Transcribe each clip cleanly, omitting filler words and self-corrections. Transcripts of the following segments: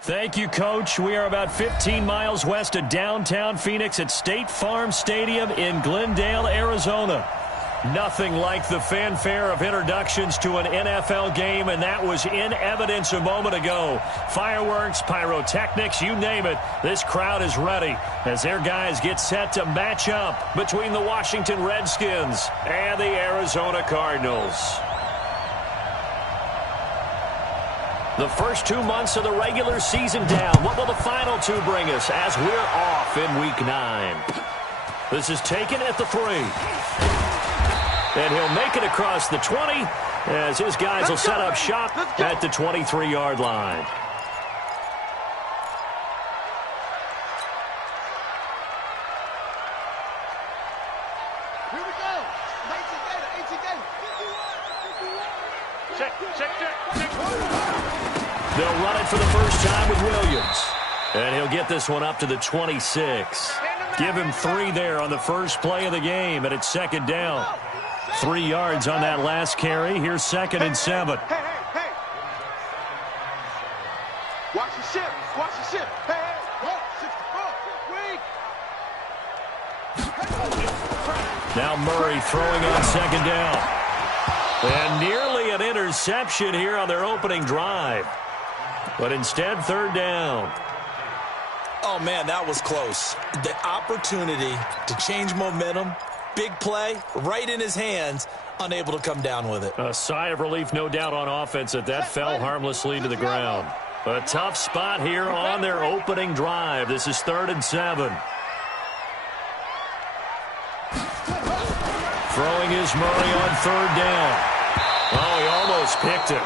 Thank you, Coach. We are about 15 miles west of downtown Phoenix at State Farm Stadium in Glendale, Arizona. Nothing like the fanfare of introductions to an NFL game, and that was in evidence a moment ago. Fireworks, pyrotechnics, you name it. This crowd is ready as their guys get set to match up between the Washington Redskins and the Arizona Cardinals. The first 2 months of the regular season down. What will the final two bring us as we're off in Week 9? This is taken at the 3. And he'll make it across the 20 as his guys will set up shop at the 23-yard line. Here we go. 18 data. Check. They'll run it for the first time with Williams. And he'll get this one up to the 26. Give him 3 there on the first play of the game, and it's second down. 3 yards on that last carry. Here's 2nd and 7. Hey. Watch the ship. Hey. Whoa, 64. Weak. Now Murray throwing on second down. And nearly an interception here on their opening drive. But instead, third down. Oh, man, that was close. The opportunity to change momentum, big play, right in his hands, unable to come down with it. A sigh of relief, no doubt, on offense that fell harmlessly to the ground. A tough spot here on their opening drive. This is 3rd and 7. Throwing is Murray on 3rd down. Oh, he almost picked it.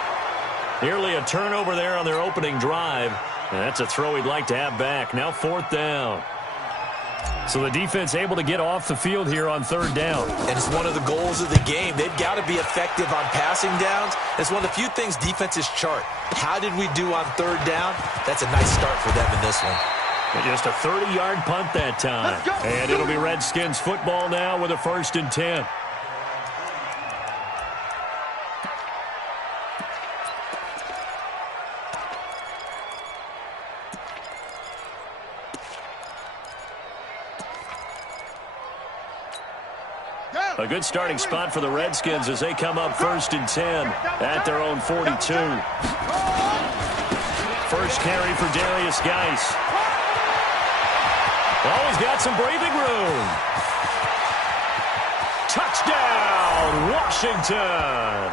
Nearly a turnover there on their opening drive. And that's a throw he'd like to have back. Now 4th down. So the defense able to get off the field here on 3rd down. And it's one of the goals of the game. They've got to be effective on passing downs. It's one of the few things defenses chart. How did we do on 3rd down? That's a nice start for them in this one. And just a 30-yard punt that time. And it'll be Redskins football now with a 1st and 10. A good starting spot for the Redskins as they come up 1st and 10 at their own 42. First carry for Darius Geis. Oh, he's got some breathing room. Touchdown, Washington.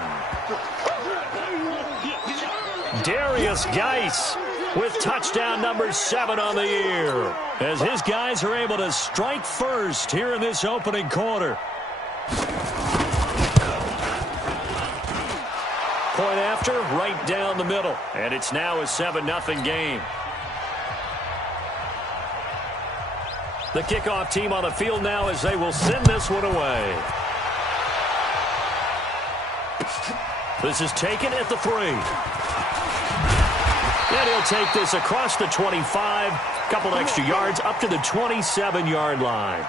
Darius Geis with touchdown number 7 on the year as his guys are able to strike first here in this opening quarter. Point after, right down the middle. And it's now a 7-0 game. The kickoff team on the field now as they will send this one away. This is taken at the 3. And he'll take this across the 25. Couple extra yards up to the 27-yard line.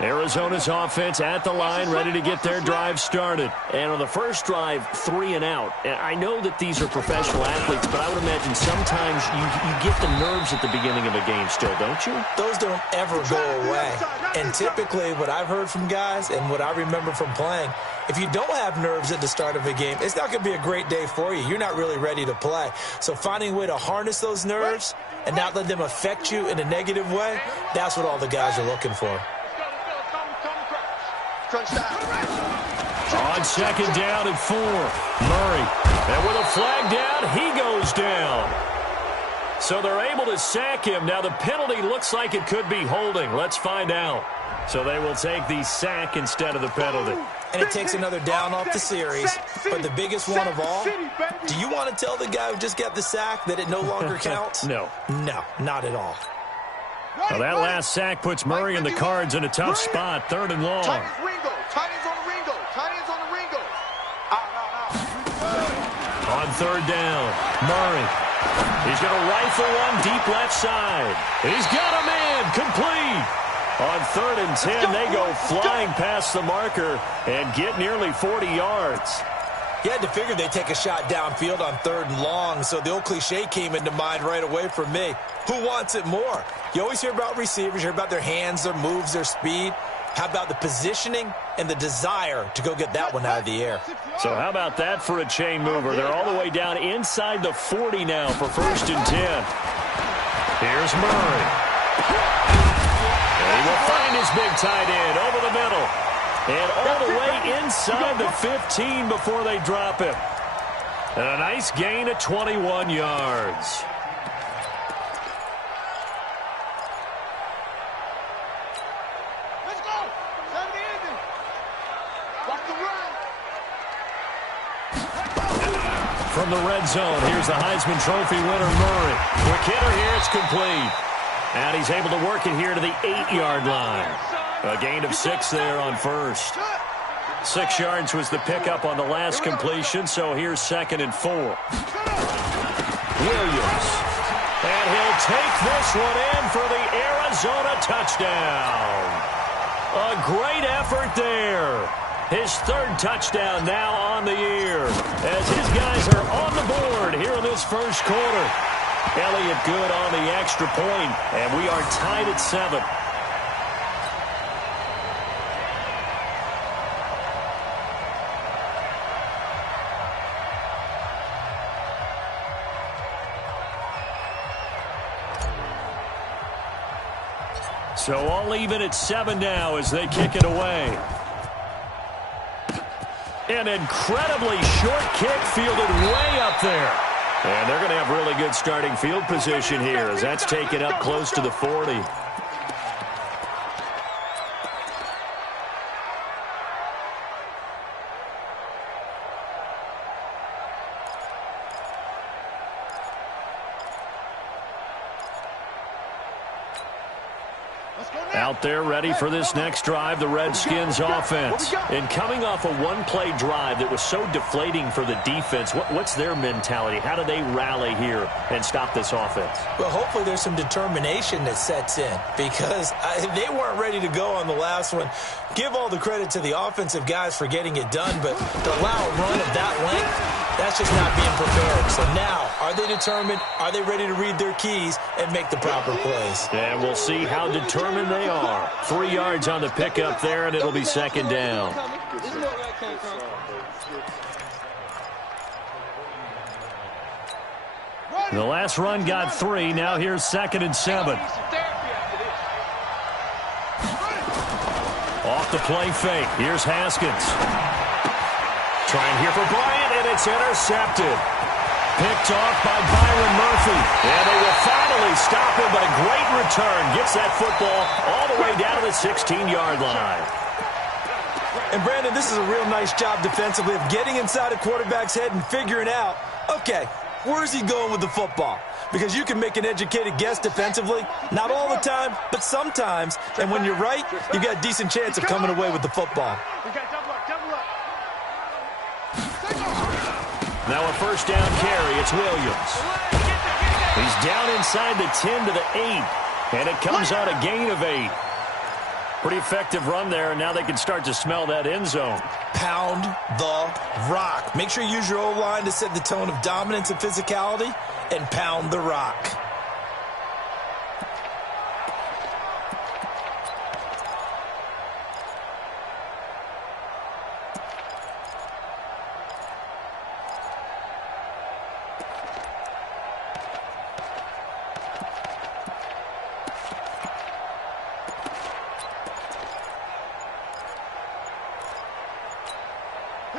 Arizona's offense at the line, ready to get their drive started. And on the first drive, 3 and out. And I know that these are professional athletes, but I would imagine sometimes you get the nerves at the beginning of a game still, don't you? Those don't ever go away. And typically what I've heard from guys and what I remember from playing, if you don't have nerves at the start of a game, it's not going to be a great day for you. You're not really ready to play. So finding a way to harness those nerves and not let them affect you in a negative way, that's what all the guys are looking for. On second down and 4, Murray. And with a flag down, he goes down. So they're able to sack him. Now the penalty looks like it could be holding. Let's find out. So they will take the sack instead of the penalty. And it takes another down off the series. But the biggest one of all, do you want to tell the guy who just got the sack that it no longer counts? No. No, not at all. Well, that last sack puts Murray and the Cards in a tough spot, 3rd and long. Tight ends on the Ringo. On 3rd down, Murray. He's going to rifle one deep left side. He's got a man complete. On 3rd and 10, they go flying past the marker and get nearly 40 yards. You had to figure they'd take a shot downfield on 3rd and long, so the old cliche came into mind right away for me. Who wants it more? You always hear about receivers, you hear about their hands, their moves, their speed. How about the positioning and the desire to go get that one out of the air? So how about that for a chain mover? They're all the way down inside the 40 now for 1st and 10. Here's Murray. And he will find his big tight end over the middle. And all the way inside the 15 before they drop him. And a nice gain of 21 yards. Let's go. 70 ending. Watch the run. From the red zone, here's the Heisman Trophy winner, Murray. Quick hitter here, it's complete. And he's able to work it here to the 8-yard line. A gain of 6 there on 1st. 6 yards was the pickup on the last completion, so here's 2nd and 4. Williams. And he'll take this one in for the Arizona touchdown. A great effort there. His 3rd touchdown now on the year as his guys are on the board here in this first quarter. Elliott good on the extra point, and we are tied at 7. So all even at 7 now as they kick it away. An incredibly short kick fielded way up there. And they're going to have really good starting field position here as that's taken up close to the 40. Out there ready for this next drive, the Redskins offense. And coming off a one-play drive that was so deflating for the defense, what's their mentality? How do they rally here and stop this offense? Well, hopefully there's some determination that sets in because they weren't ready to go on the last one. Give all the credit to the offensive guys for getting it done, but to allow a run of that length, that's just not being prepared. So now, are they determined? Are they ready to read their keys and make the proper plays? And we'll see how determined they are. 3 yards on the pickup there, and it'll be 2nd down. The last run got 3. Now here's 2nd and 7. Off the play fake. Here's Haskins. Trying here for Bryant, and it's intercepted. Picked off by Byron Murphy. And they will finally stop him, but a great return. Gets that football all the way down to the 16-yard line. And, Brandon, this is a real nice job defensively of getting inside a quarterback's head and figuring out, okay, where's he going with the football? Because you can make an educated guess defensively. Not all the time, but sometimes. And when you're right, you've got a decent chance of coming away with the football. Now a first down carry. It's Williams. He's down inside the 10 to the 8. And it comes on a gain of 8. Pretty effective run there, and now they can start to smell that end zone. Pound the rock. Make sure you use your O-line to set the tone of dominance and physicality, and pound the rock.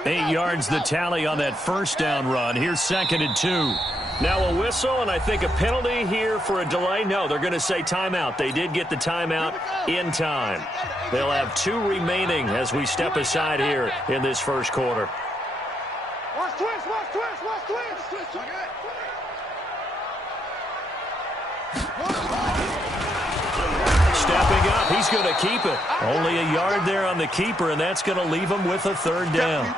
Eight yards the tally on that first down run. Here's 2nd and 2. Now a whistle, and I think a penalty here for a delay. No, they're going to say timeout. They did get the timeout in time. They'll have 2 remaining as we step aside here in this first quarter. Watch twist, watch twist, watch twist. Stepping up, he's going to keep it. Only a yard there on the keeper, and that's going to leave him with a 3rd down.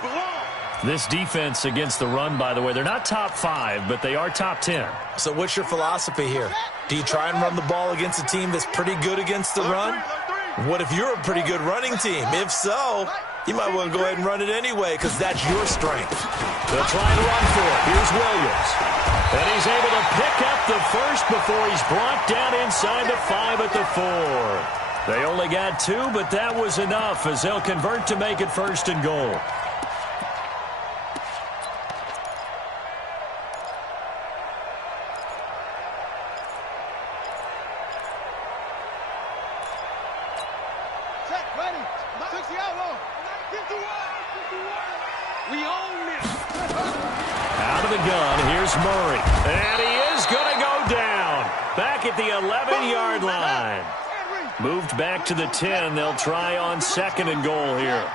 This defense against the run, by the way, they're not top 5, but they are top 10. So what's your philosophy here? Do you try and run the ball against a team that's pretty good against the run? What if you're a pretty good running team? If so, You might want to go ahead and run it anyway because that's your strength. They'll try and run for it. Here's Williams. And he's able to pick up the first before he's brought down inside the 5 at the 4. They only got 2, but that was enough as they'll convert to make it 1st and goal. Out of the gun, here's Murray. And he is going to go down. Back at the 11-yard line. Moved back to the 10. They'll try on 2nd and goal here.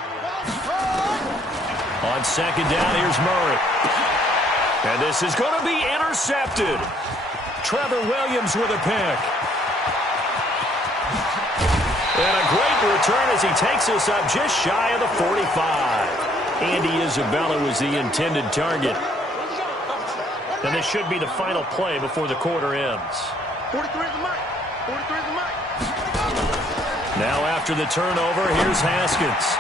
On 2nd down, here's Murray. And this is going to be intercepted. Trevor Williams with a pick. And a great return as he takes us up just shy of the 45. Andy Isabella was the intended target. And this should be the final play before the quarter ends. 43 is the mic. 43 is the mic. Now after the turnover, here's Haskins.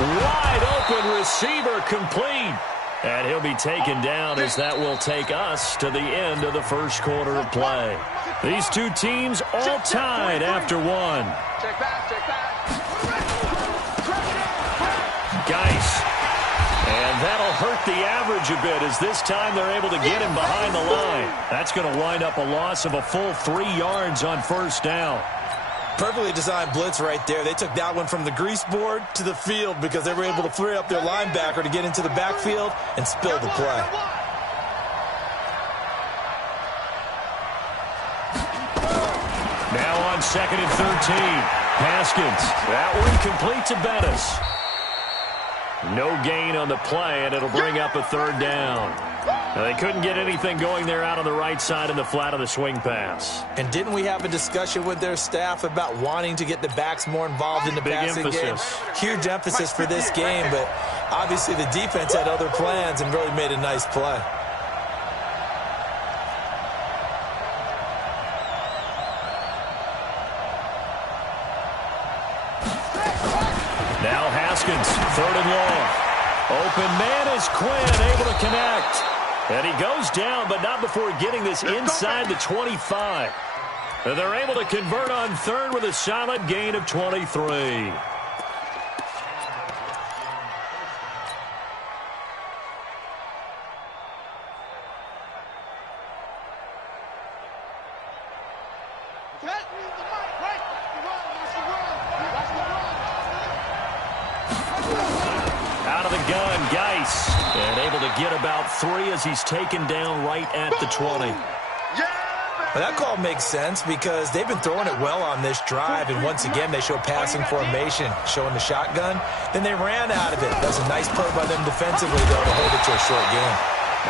Wide open receiver complete. And he'll be taken down as that will take us to the end of the first quarter of play. These two teams all tied after one. Check back, check back. Geis. And that'll hurt the average a bit as this time they're able to get him behind the line. That's going to wind up a loss of a full 3 yards on 1st down. Perfectly designed blitz right there. They took that one from the grease board to the field because they were able to free up their linebacker to get into the backfield and spill the play. Now on 2nd and 13. Haskins. That one complete to Bettis. No gain on the play, and it'll bring up a 3rd down. Now, they couldn't get anything going there out on the right side in the flat of the swing pass. And didn't we have a discussion with their staff about wanting to get the backs more involved in the passing game? Huge emphasis for this game, but obviously the defense had other plans and really made a nice play. Now Haskins, 3rd and long. Open man is Quinn, able to connect. And he goes down, but not before getting this inside the 25. And they're able to convert on 3rd with a solid gain of 23. Out of the gun, Geis. And able to get about 3 as he's taken down right at the 20. Well, that call makes sense because they've been throwing it well on this drive, and once again they show passing formation, showing the shotgun. Then they ran out of it. That's a nice play by them defensively, though, to hold it to a short game.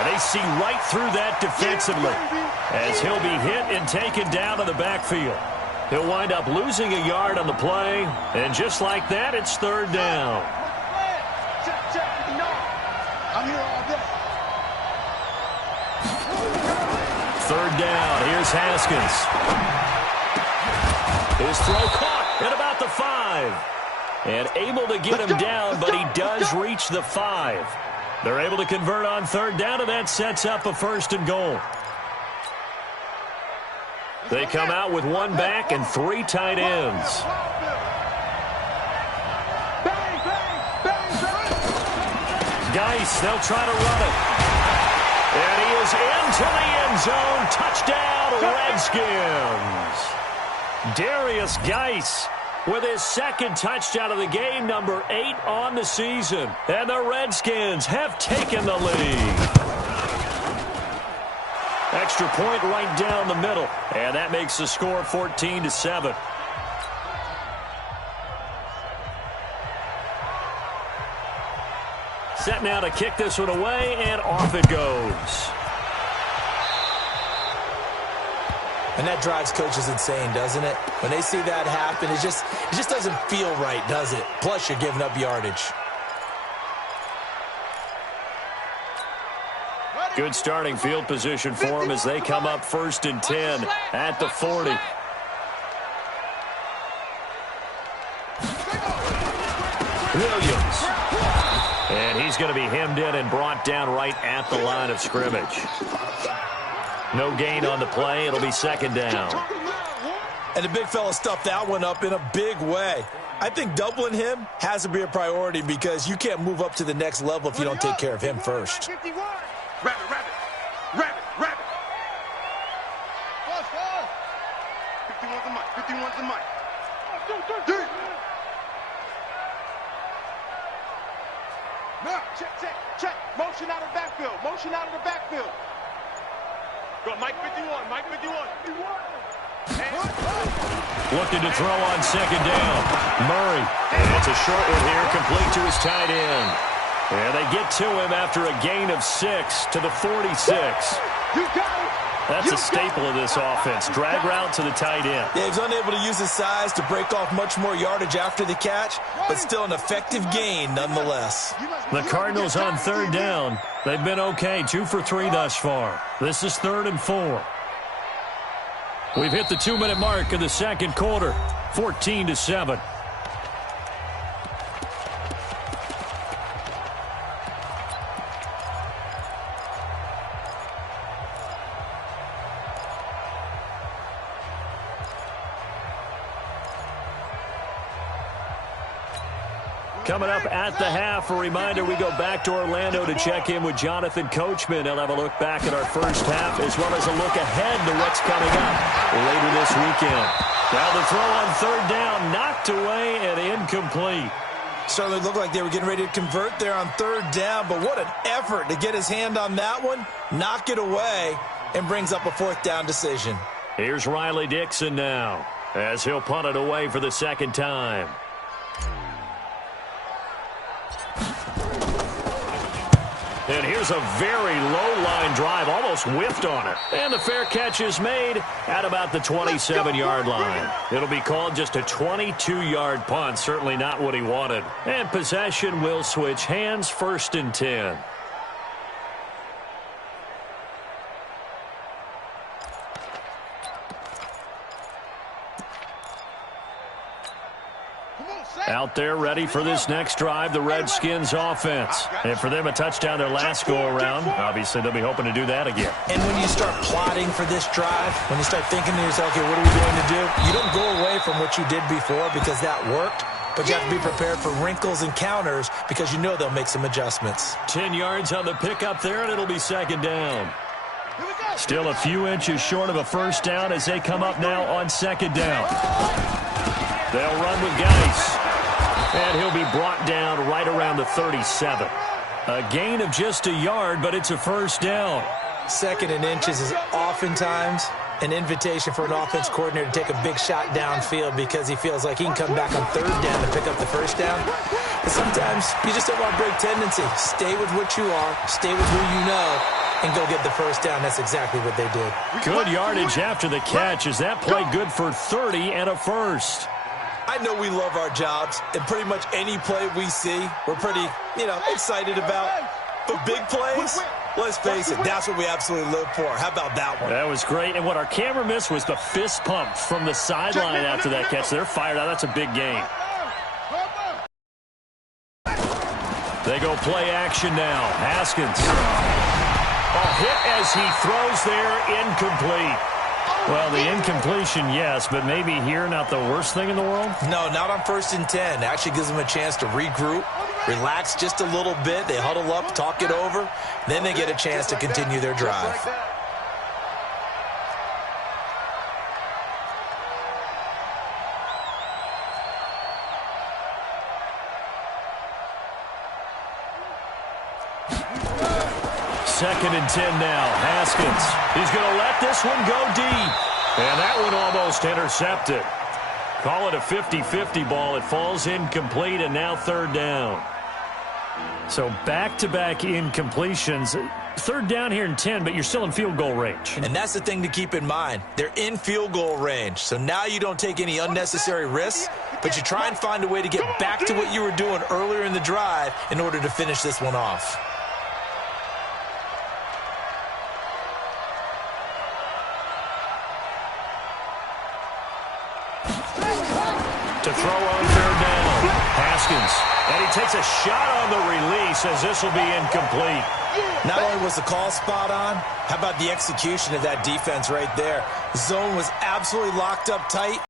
And they see right through that defensively as he'll be hit and taken down in the backfield. He'll wind up losing a yard on the play, and just like that, it's 3rd down. I'm here all day. 3rd down. Here's Haskins. His throw caught at about the 5. And able to get him down, but he does reach the 5. They're able to convert on 3rd down, and that sets up a 1st and goal. They come out with 1 back and 3 tight ends. Geis, they'll try to run it. And he is into the end zone. Touchdown, Redskins. Darius Geis with his 2nd touchdown of the game, number 8 on the season. And the Redskins have taken the lead. Extra point right down the middle. And that makes the score 14-7. Set now to kick this one away, and off it goes. And that drives coaches insane, doesn't it? When they see that happen, it just doesn't feel right, does it? Plus, you're giving up yardage. Good starting field position for them as they come up 1st and 10 at the 40. Williams. He's going to be hemmed in and brought down right at the line of scrimmage. No gain on the play. It'll be second down. And the big fella stuffed that one up in a big way. I think doubling him has to be a priority because you can't move up to the next level if you don't take care of him first. Rabbit, rabbit. Rabbit, rabbit. 51's the mic. 51's the mic. Now, check. Motion out of the backfield. Motion out of the backfield. Go, Mike 51. Mike 51. Looking to throw on second down. Murray. And it's a short one here, complete to his tight end. And they get to him after a gain of 6 to the 46. You got it. That's a staple of this offense. Drag route to the tight end. Yeah, he's unable to use his size to break off much more yardage after the catch, but still an effective gain nonetheless. The Cardinals on third down. They've been okay, 2 for 3 thus far. This is 3rd and 4. We've hit the 2-minute mark in the second quarter, 14-7. Coming up at the half, a reminder we go back to Orlando to check in with Jonathan Coachman. He'll have a look back at our first half as well as a look ahead to what's coming up later this weekend. Now the throw on third down, knocked away and incomplete. Certainly looked like they were getting ready to convert there on third down, but what an effort to get his hand on that one, knock it away, and brings up a 4th down decision. Here's Riley Dixon now as he'll punt it away for the second time. And here's a very low-line drive, almost whiffed on it. And the fair catch is made at about the 27-yard line. It'll be called just a 22-yard punt, certainly not what he wanted. And possession will switch hands, 1st and 10. Out there ready for this next drive, the Redskins offense. And for them, a touchdown their last go-around. Obviously, they'll be hoping to do that again. And when you start plotting for this drive, when you start thinking to yourself, okay, what are we going to do? You don't go away from what you did before because that worked, but you have to be prepared for wrinkles and counters because you know they'll make some adjustments. 10 yards on the pickup there, and it'll be second down. Still a few inches short of a first down as they come up now on second down. They'll run with Geis. And he'll be brought down right around the 37. A gain of just a yard, but it's a first down. 2nd and inches is oftentimes an invitation for an offense coordinator to take a big shot downfield because he feels like he can come back on third down to pick up the first down. But sometimes you just don't want to break tendency. Stay with what you are, stay with who you know, and go get the first down. That's exactly what they did. Good yardage after the catch. Is that play good for 30 and a first? I know we love our jobs, and pretty much any play we see, we're pretty, excited about. But big plays, let's face it, that's what we absolutely live for. How about that one? That was great. And what our camera missed was the fist pump from the sideline after that catch. They're fired out. That's a big gain. They go play action now. Haskins. A hit as he throws there, incomplete. Well, the incompletion, yes, but maybe here not the worst thing in the world? No, not on 1st and 10. Actually gives them a chance to regroup, relax just a little bit. They huddle up, talk it over. Then they get a chance to continue their drive. Second and 10 now. Haskins. He's going to let this one go deep. And that one almost intercepted. Call it a 50-50 ball. It falls incomplete, and now third down. So back-to-back incompletions. Third down here in 10, but you're still in field goal range. And that's the thing to keep in mind. They're in field goal range. So now you don't take any unnecessary risks, but you try and find a way to get back to what you were doing earlier in the drive in order to finish this one off. To throw on third down. Haskins hands. And he takes a shot on the release as this will be incomplete. Not only was the call spot on, how about the execution of that defense right there? The zone was absolutely locked up tight.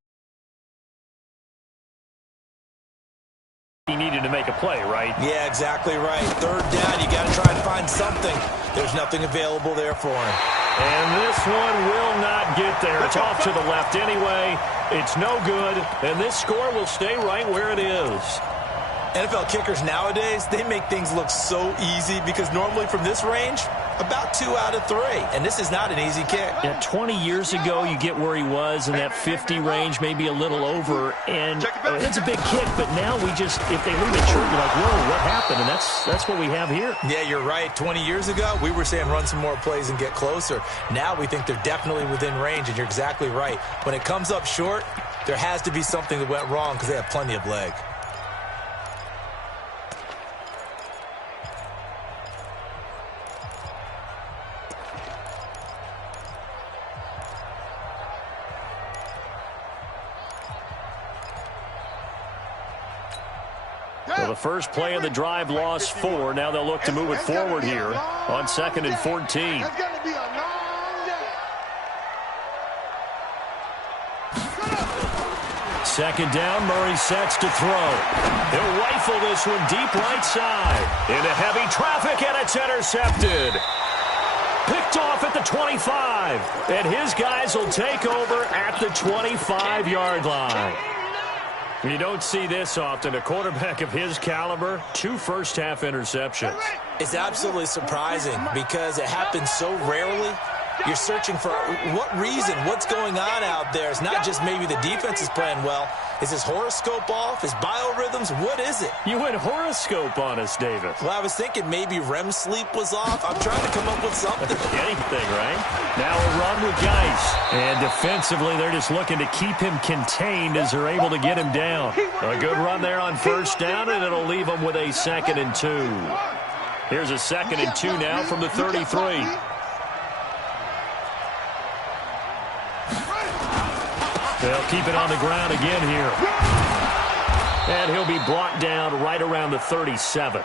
He needed to make a play, right? Yeah, exactly right. Third down, you got to try and find something. There's nothing available there for him. And this one will not get there. It's off to the left anyway. It's no good, and this score will stay right where it is. NFL kickers nowadays, they make things look so easy because normally from this range, about 2 out of 3. And this is not an easy kick. Yeah, 20 years ago, you get where he was in that 50 range, maybe a little over. And it's a big kick, but now we just, if they leave it short, you're like, whoa, what happened? And that's what we have here. Yeah, you're right. 20 years ago, we were saying run some more plays and get closer. Now we think they're definitely within range, and you're exactly right. When it comes up short, there has to be something that went wrong because they have plenty of leg. Well, the first play of the drive lost 4. Now they'll look to move it forward here on 2nd and 14. Second down, Murray sets to throw. He'll rifle this one deep right side. Into heavy traffic, and it's intercepted. Picked off at the 25. And his guys will take over at the 25-yard line. You don't see this often. A quarterback of his caliber, 2 first-half interceptions. It's absolutely surprising because it happens so rarely. You're searching for what reason, what's going on out there. It's not just maybe the defense is playing well. Is his horoscope off? His biorhythms? What is it? You went horoscope on us, David. Well, I was thinking maybe REM sleep was off. I'm trying to come up with something. Anything, right? Now a run with Geis. And defensively, they're just looking to keep him contained as they're able to get him down. A good run there on first down, and it'll leave them with a 2nd and 2. Here's a 2nd and 2 now from the 33. They'll keep it on the ground again here. And he'll be brought down right around the 37.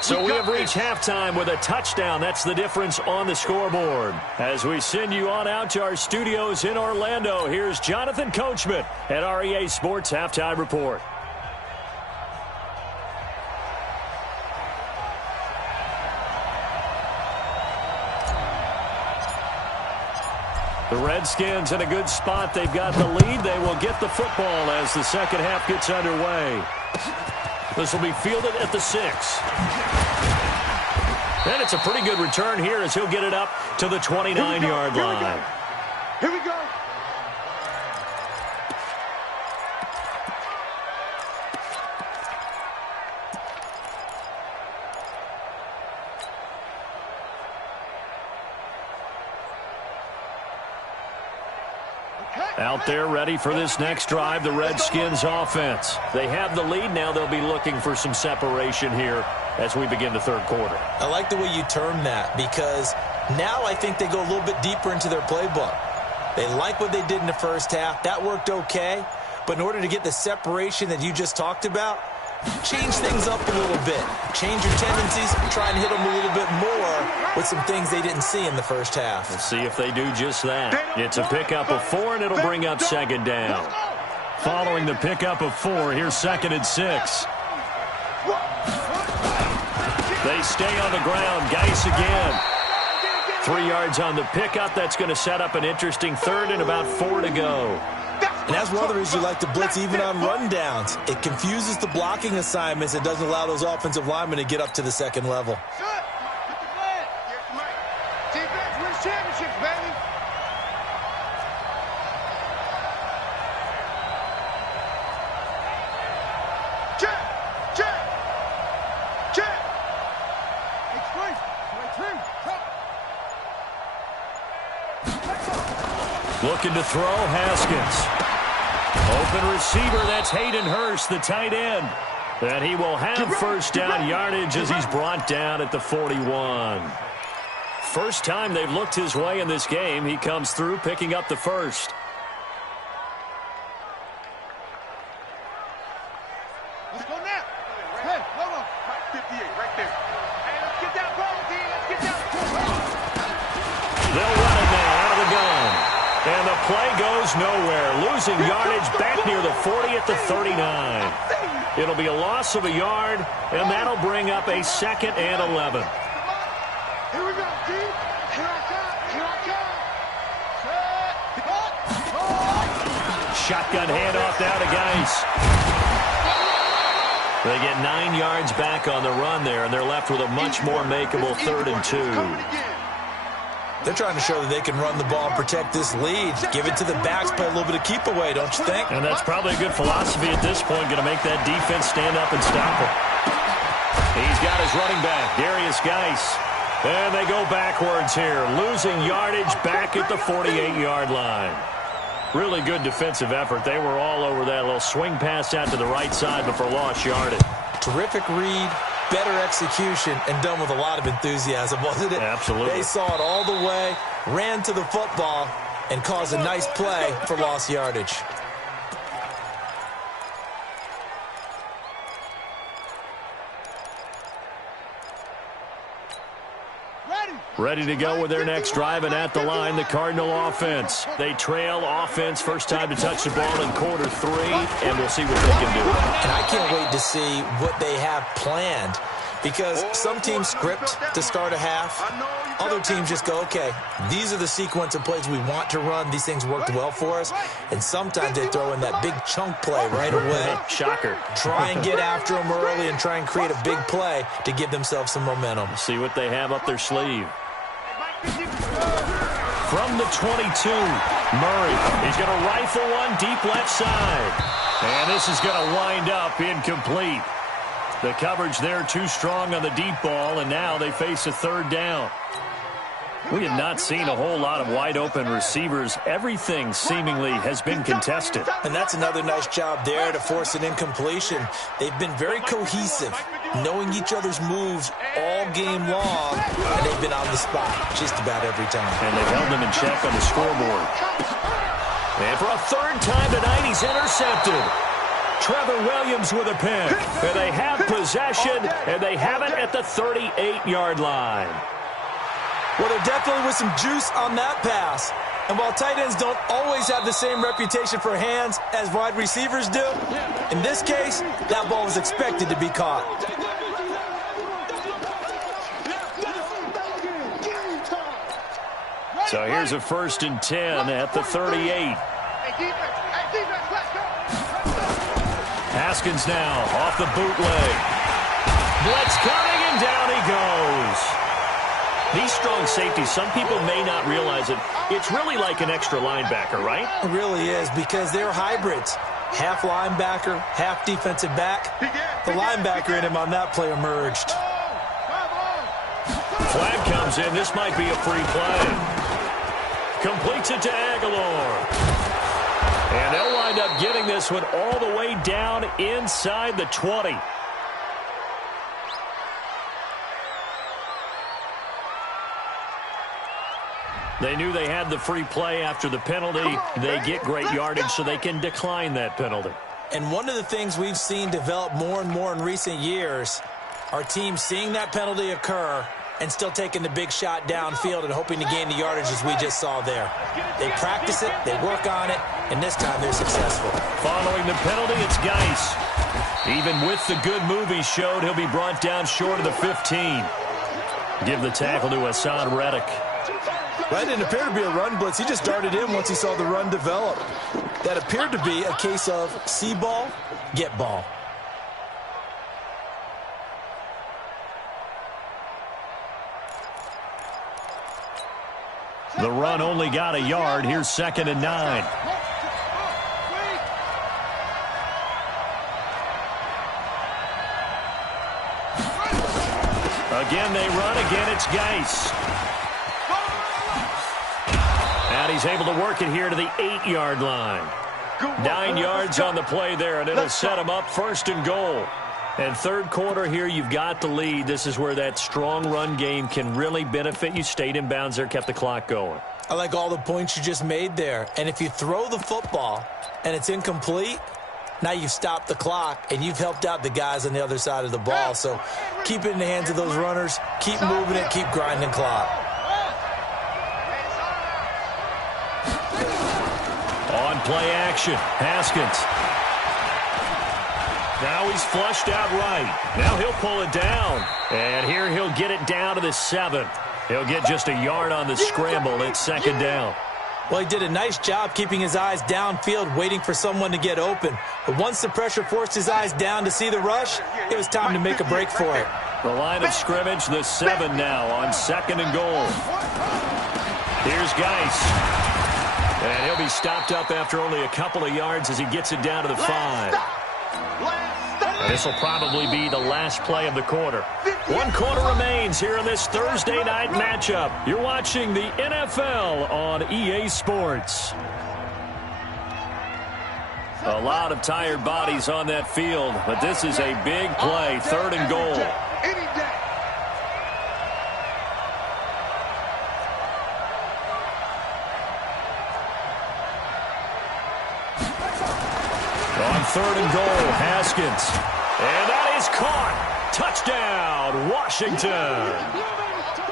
So we have reached halftime with a touchdown. That's the difference on the scoreboard. As we send you on out to our studios in Orlando, here's Jonathan Coachman at REA Sports Halftime Report. The Redskins in a good spot. They've got the lead. They will get the football as the second half gets underway. This will be fielded at the 6. And it's a pretty good return here as he'll get it up to the 29-yard line. Here we go. Out there ready for this next drive, the Redskins offense. They have the lead. Now they'll be looking for some separation here as we begin the third quarter. I like the way you term that because now I think they go a little bit deeper into their playbook. They like what they did in the first half. That worked okay. But in order to get the separation that you just talked about, change things up a little bit. Change your tendencies. Try and hit them a little bit more with some things they didn't see in the first half. We'll see if they do just that. It's a pickup of 4, and it'll bring up 2nd down. Following the pickup of 4, here's 2nd and 6. They stay on the ground. Geis again. 3 yards on the pickup. That's going to set up an interesting 3rd and about 4 to go. And that's one of the reasons you like to blitz even on rundowns. It confuses the blocking assignments. It doesn't allow those offensive linemen to get up to the second level. Defense wins championships, baby. Check. Looking to throw, Haskins. Open receiver, that's Hayden Hurst, the tight end. And he will have first down yardage as he's brought down at the 41. First time they've looked his way in this game. He comes through picking up the first. Let's go now. Right there. Hey, let's get that ball, D. Let's get that ball. They'll run it now out of the gun. And the play goes nowhere. Losing yardage back near the 40 at the 39. It'll be a loss of a yard, and that'll bring up a 2nd and 11. Here we go, D. Here I come. Here I come. Shotgun handoff now to Geis. They get 9 yards back on the run there, and they're left with a much more makeable 3rd and 2. They're trying to show that they can run the ball and protect this lead. Give it to the backs, play a little bit of keep away, don't you think? And that's probably a good philosophy at this point, going to make that defense stand up and stop him. He's got his running back, Darius Geis. And they go backwards here, losing yardage back at the 48-yard line. Really good defensive effort. They were all over that little swing pass out to the right side before lost yardage. Terrific read, better execution, and done with a lot of enthusiasm, wasn't it? Absolutely. They saw it all the way, ran to the football, and caused a nice play for lost yardage. Ready to go with their next drive, and at the line, the Cardinal offense. They trail offense, first time to touch the ball in quarter 3, and we'll see what they can do. And I can't wait to see what they have planned, because some teams script to start a half. Other teams just go, okay, these are the sequence of plays we want to run. These things worked well for us. And sometimes they throw in that big chunk play right away. Shocker. Try and get after them early and try and create a big play to give themselves some momentum. See what they have up their sleeve. From the 22, Murray. He's going to rifle one deep left side. And this is going to wind up incomplete. The coverage there too strong on the deep ball, and now they face a 3rd down. We have not seen a whole lot of wide-open receivers. Everything seemingly has been contested. And that's another nice job there to force an incompletion. They've been very cohesive, knowing each other's moves all game long, and they've been on the spot just about every time. And they've held them in check on the scoreboard. And for a 3rd time tonight, he's intercepted. Trevor Williams with a pick. And they have possession, and they have it at the 38-yard line. Well, there definitely was some juice on that pass. And while tight ends don't always have the same reputation for hands as wide receivers do, in this case, that ball was expected to be caught. So here's a 1st and 10 at the 38. Haskins now off the bootleg. Blitz coming, and down he goes. These strong safeties, some people may not realize it. It's really like an extra linebacker, right? It really is, because they're hybrids. Half linebacker, half defensive back. The linebacker in him on that play emerged. Flag comes in. This might be a free play. Completes it to Aguilar. And they'll wind up getting this one all the way down inside the 20. They knew they had the free play after the penalty. They get great yardage, so they can decline that penalty. And one of the things we've seen develop more and more in recent years are teams seeing that penalty occur and still taking the big shot downfield and hoping to gain the yardage as we just saw there. They practice it, they work on it, and this time they're successful. Following the penalty, it's Geis. Even with the good move he showed, he'll be brought down short of the 15. Give the tackle to Hassan Reddick. That didn't appear to be a run blitz. He just darted in once he saw the run develop. That appeared to be a case of see ball, get ball. The run only got a yard. Here's 2nd and 9. Again they run. Again it's Geis. And he's able to work it here to the 8-yard line. 9 yards on the play there, and it'll set him up 1st and goal. And 3rd quarter here, you've got the lead. This is where that strong run game can really benefit you. Stayed in bounds there, kept the clock going. I like all the points you just made there. And if you throw the football and it's incomplete, Now you've stopped the clock, and you've helped out the guys on the other side of the ball. So keep it in the hands of those runners. Keep moving it. Keep grinding clock. On play action, Haskins. Now he's flushed out right. Now he'll pull it down. And here he'll get it down to the 7. He'll get just a yard on the scramble. It's second down. Well, he did a nice job keeping his eyes downfield, waiting for someone to get open. But once the pressure forced his eyes down to see the rush, it was time to make a break for it. The line of scrimmage, the 7 now on second and goal. Here's Geis. And he'll be stopped up after only a couple of yards as he gets it down to the 5. This will probably be the last play of the quarter. 1 quarter remains here in this Thursday night matchup. You're watching the NFL on EA Sports. A lot of tired bodies on that field, but this is a big play, 3rd and goal. On 3rd and goal, Haskins. And that is caught. Touchdown, Washington.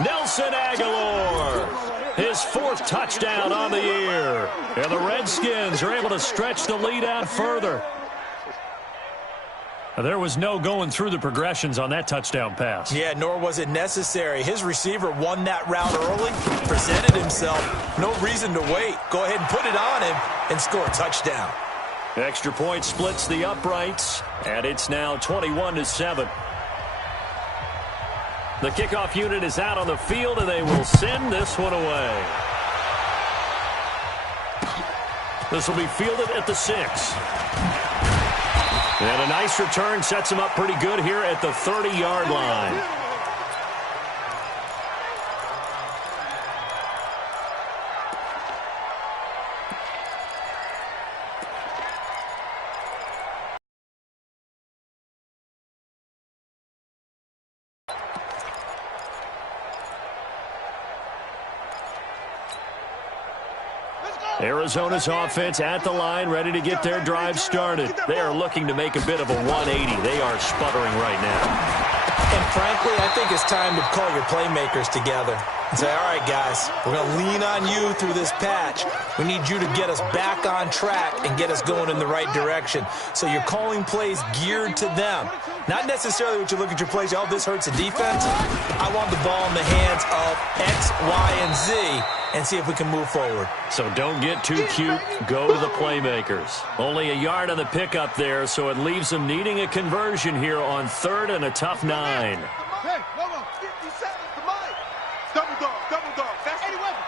Nelson Aguilar. His 4th touchdown on the year. And the Redskins are able to stretch the lead out further. There was no going through the progressions on that touchdown pass. Yeah, nor was it necessary. His receiver won that route early, presented himself. No reason to wait. Go ahead and put it on him and score a touchdown. Extra point splits the uprights, and it's now 21-7. The kickoff unit is out on the field, and they will send this one away. This will be fielded at the 6. And a nice return sets him up pretty good here at the 30-yard line. Arizona's offense at the line, ready to get their drive started. They are looking to make a bit of a 180. They are sputtering right now. And frankly, I think it's time to call your playmakers together and say, all right, guys, we're going to lean on you through this patch. We need you to get us back on track and get us going in the right direction. So you're calling plays geared to them. Not necessarily what you look at your plays, oh, this hurts the defense. I want the ball in the hands of X, Y, and Z and see if we can move forward. So don't get too cute. Go to the playmakers. Only a yard on the pickup there, so it leaves them needing a conversion here on 3rd and a tough 9. Hey, no, 50 seconds to Mike. Double dog. That's 80 weapon.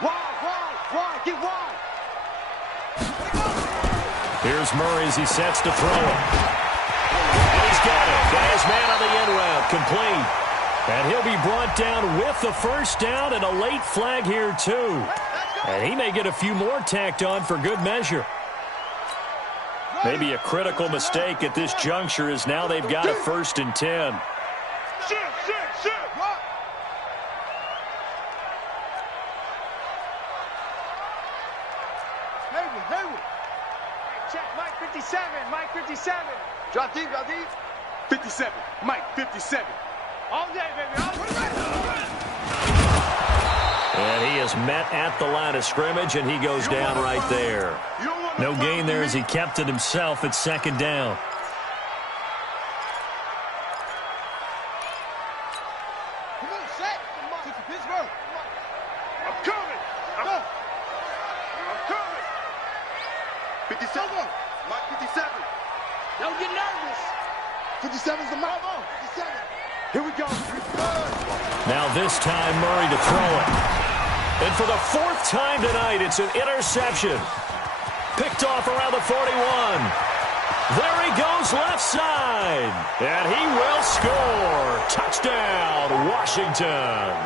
Wide, get wide. Here's Murray as he sets to throw it. And he's got it. Got his man on the end route, complete. And he'll be brought down with the first down and a late flag here, too. And he may get a few more tacked on for good measure. Maybe a critical mistake at this juncture is now they've got a 1st and 10. Shit. Hayward. Check, Mike 57. Drop deep. 57. Mike 57. All day, baby. And he is met at the line of scrimmage, and he goes down right there. No gain there as he kept it himself at 2nd down. Come on, set. Pittsburgh. I'm coming. 57. Mike 57. Don't get nervous. 57's the Mike. 57. Here we go. Now this time, Murray to throw it. And for the 4th time tonight, it's an interception. Picked off around the 41. There he goes left side. And he will score. Touchdown, Washington.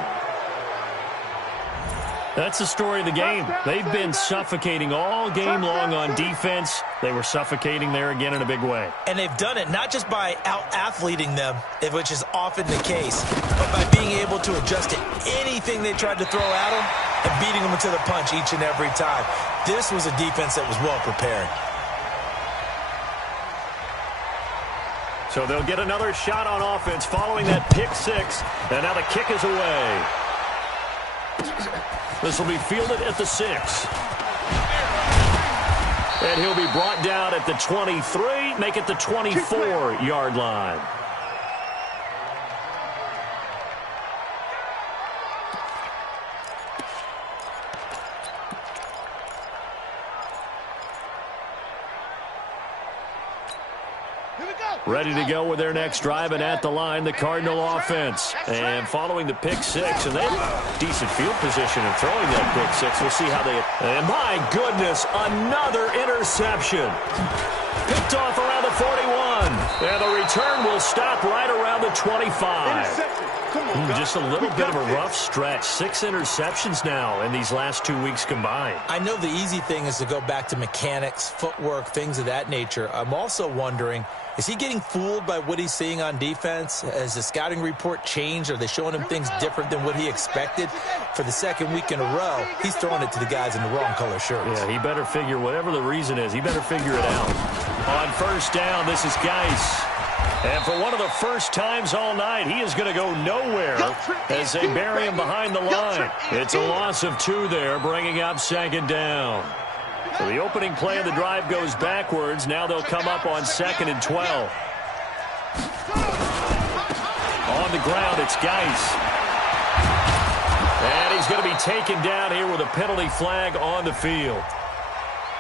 That's the story of the game. They've been suffocating all game long on defense. They were suffocating there again in a big way. And they've done it not just by out-athleting them, which is often the case, but by being able to adjust to anything they tried to throw at them and beating them to the punch each and every time. This was a defense that was well prepared. So they'll get another shot on offense following that pick six. And now the kick is away. This will be fielded at the 6. And he'll be brought down at the 23, make it the 24-yard line. Ready to go with their next drive, and at the line, the Cardinal offense. And following the pick six, and they have decent field position in throwing that pick six. We'll see how they... And my goodness, another interception. Picked off around the 41. And the return will stop right around the 25. Just a little bit of a rough stretch. 6 interceptions now in these last 2 weeks combined. I know the easy thing is to go back to mechanics, footwork, things of that nature. I'm also wondering, is he getting fooled by what he's seeing on defense? Has the scouting report changed? Are they showing him things different than what he expected? For the second week in a row, he's throwing it to the guys in the wrong color shirts. Yeah, he better figure, whatever the reason is, he better figure it out. On first down, this is Geis. And for one of the first times all night, he is going to go nowhere as they bury him behind the line. It's a loss of 2 there, bringing up second down. So the opening play of the drive goes backwards. Now they'll come up on 2nd and 12. On the ground, it's Geis. And he's going to be taken down here with a penalty flag on the field.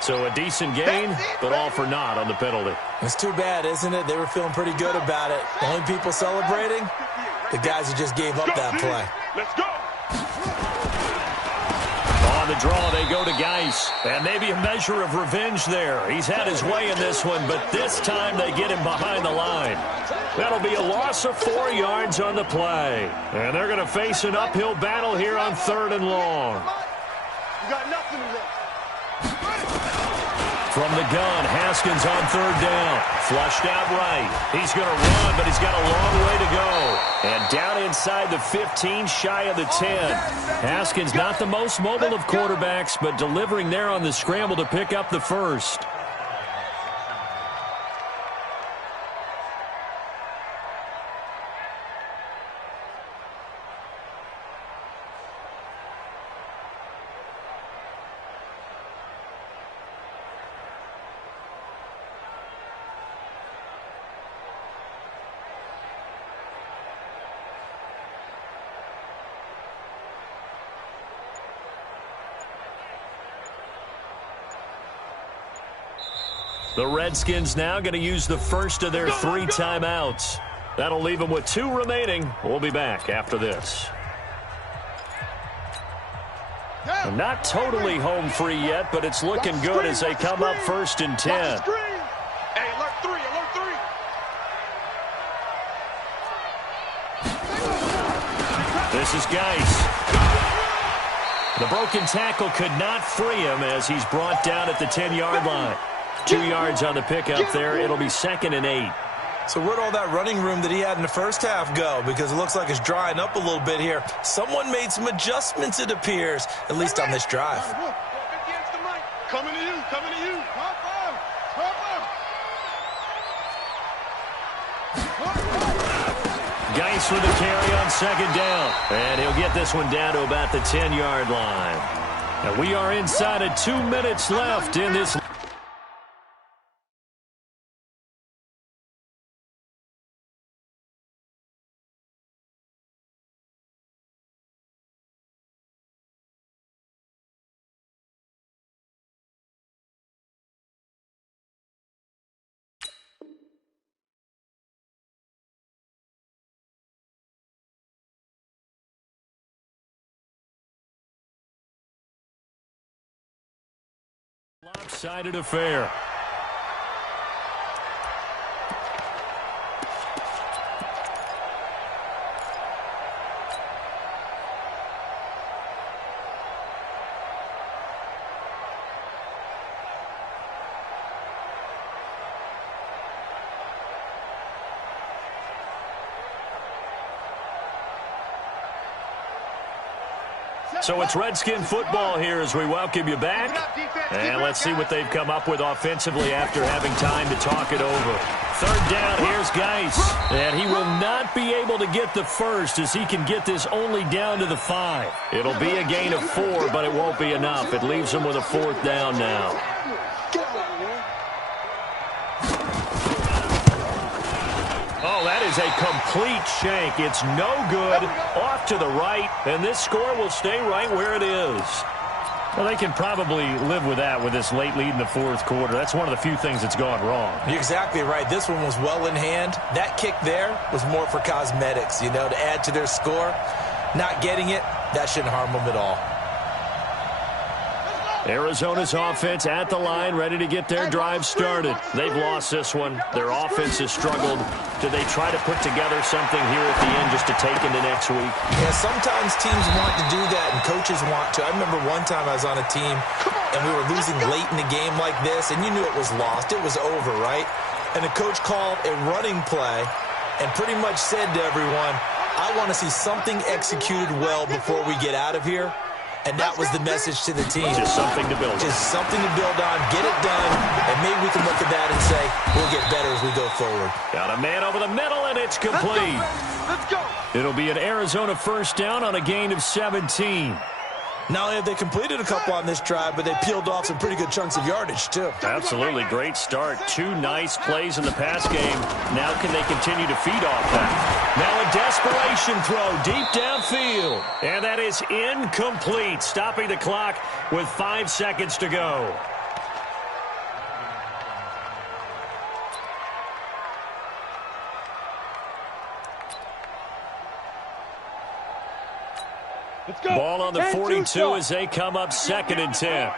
So a decent gain, but all for naught on the penalty. It's too bad, isn't it? They were feeling pretty good about it. The only people celebrating, the guys who just gave up that play. Let's go. On the draw, they go to Geis. And maybe a measure of revenge there. He's had his way in this one, but this time they get him behind the line. That'll be a loss of 4 yards on the play. And they're going to face an uphill battle here on 3rd and long. You got nothing left. From the gun, Haskins on 3rd down. Flushed out right. He's going to run, but he's got a long way to go. And down inside the 15, shy of the 10. Haskins not the most mobile of quarterbacks, but delivering there on the scramble to pick up the first. The Redskins now going to use the first of their 3 timeouts. That'll leave them with 2 remaining. We'll be back after this. And not totally home free yet, but it's looking good as they come up 1st and 10. Hey, alert 3, alert 3. This is Geis. The broken tackle could not free him as he's brought down at the 10-yard line. 2 yards on the pickup there. It'll be 2nd and 8. So where'd all that running room that he had in the first half go? Because it looks like it's drying up a little bit here. Someone made some adjustments, it appears, at least on this drive. Coming to you, coming to you. Geis for the carry on 2nd down. And he'll get this one down to about the 10-yard line. And we are inside of 2 minutes left in this. Lopsided affair. So it's Redskin football here as we welcome you back. And let's see what they've come up with offensively after having time to talk it over. Third down, here's Geis. And he will not be able to get the first as he can get this only down to the 5. It'll be a gain of 4, but it won't be enough. It leaves him with a 4th down now. Oh, that is a complete shank. It's no good. Off to the right, and this score will stay right where it is. Well, they can probably live with that with this late lead in the 4th quarter. That's one of the few things that's gone wrong. You're exactly right. This one was well in hand. That kick there was more for cosmetics, to add to their score. Not getting it, that shouldn't harm them at all. Arizona's offense at the line, ready to get their drive started. They've lost this one. Their offense has struggled. Do they try to put together something here at the end just to take into next week? Yeah, sometimes teams want to do that, and coaches want to. I remember one time I was on a team, and we were losing late in the game like this, and you knew it was lost. It was over, right? And the coach called a running play and pretty much said to everyone, I want to see something executed well before we get out of here. And that was the message to the team. Just something to build on. Just something to build on, get it done, and maybe we can look at that and say, we'll get better as we go forward. Got a man over the middle, and it's complete. Let's go. It'll be an Arizona first down on a gain of 17. Not only have they completed a couple on this drive, but they peeled off some pretty good chunks of yardage, too. Absolutely. Great start. 2 nice plays in the pass game. Now can they continue to feed off that? Now a desperation throw deep downfield. And that is incomplete, stopping the clock with 5 seconds to go. Ball on the 42 as they come up 2nd and 10.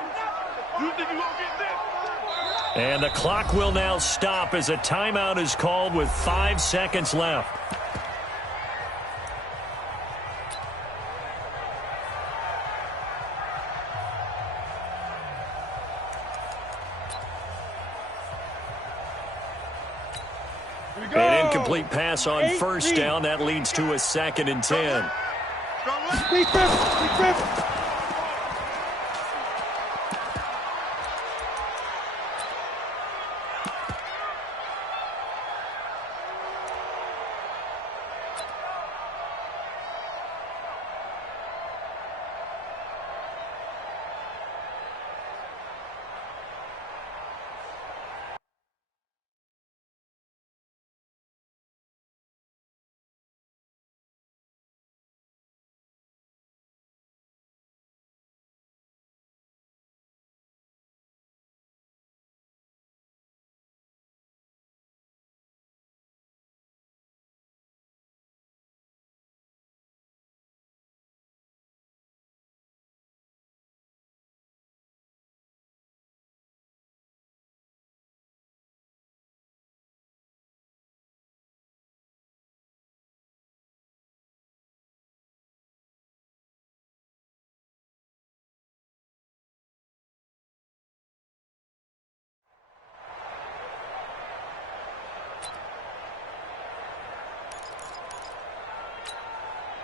And the clock will now stop as a timeout is called with 5 seconds left. An incomplete pass on first down. That leads to a 2nd and 10.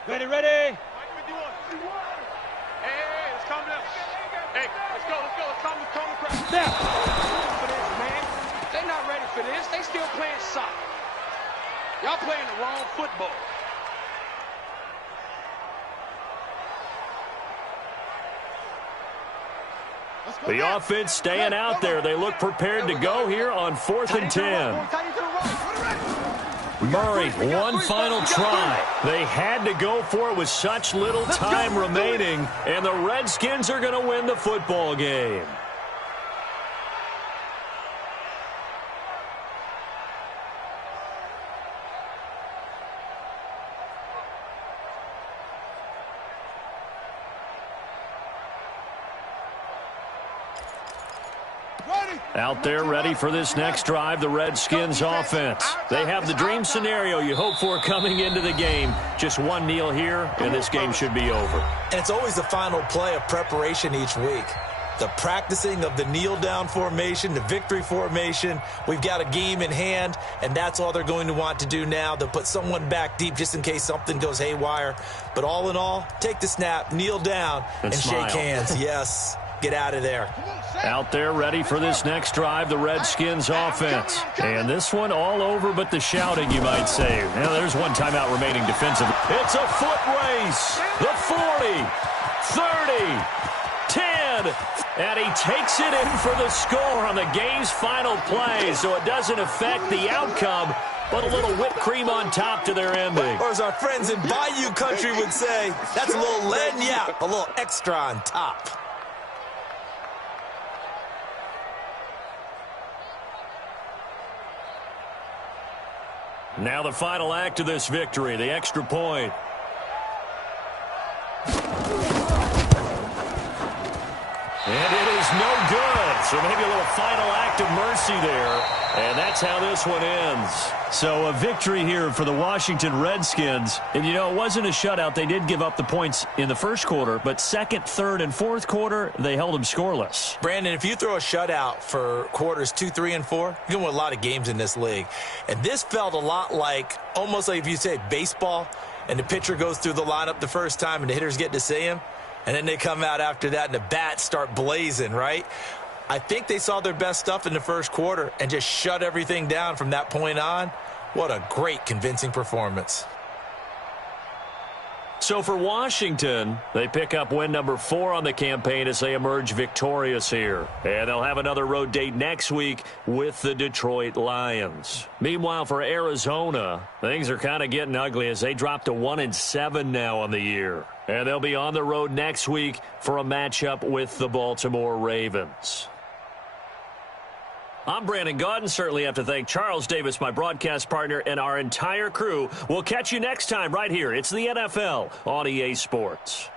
Ready, ready. Hey, let's calm down. Hey, let's go. Let's calm the crowd. Now. For this, man. They're not ready for this. They still playing soccer. Y'all playing the wrong football. The offense staying out there. They look prepared to go here on 4th and 10. Murray, one final try. They had to go for it with such little time remaining, and the Redskins are going to win the football game. Out there ready for this next drive, the Redskins offense. They have the dream scenario you hope for coming into the game. Just one kneel here, and this game should be over. And it's always the final play of preparation each week. the practicing of the kneel-down formation, the victory formation. We've got a game in hand, and that's all they're going to want to do now. They'll put someone back deep just in case something goes haywire. But all in all, take the snap, kneel down, and shake hands. Yes, get out of there. Out there ready for this next drive, the Redskins offense. And this one all over but the shouting, you might say. Now, there's one timeout remaining defensively. It's a foot race. The 40, 30, 10, and he takes it in for the score on the game's final play, so it doesn't affect the outcome, but a little whipped cream on top to their ending. Or as our friends in Bayou country would say, that's a little lagniappe, a little extra on top. Now the final act of this victory, the extra point. And it is no good. So maybe a little final act of mercy there. And that's how this one ends. So a victory here for the Washington Redskins. And, you know, it wasn't a shutout. They did give up the points in the first quarter. But second, third, and fourth quarter, they held them scoreless. Brandon, if you throw a shutout for quarters 2, 3, and 4, you're going to win a lot of games in this league. And this felt a lot like, almost like if you say baseball, and the pitcher goes through the lineup the first time and the hitters get to see him. And then they come out after that and the bats start blazing, right? I think they saw their best stuff in the first quarter and just shut everything down from that point on. What a great, convincing performance. So for Washington, they pick up win number 4 on the campaign as they emerge victorious here. And they'll have another road date next week with the Detroit Lions. Meanwhile, for Arizona, things are kind of getting ugly as they drop to 1-7 now on the year. And they'll be on the road next week for a matchup with the Baltimore Ravens. I'm Brandon Gaudin. Certainly have to thank Charles Davis, my broadcast partner, and our entire crew. We'll catch you next time right here. It's the NFL on EA Sports.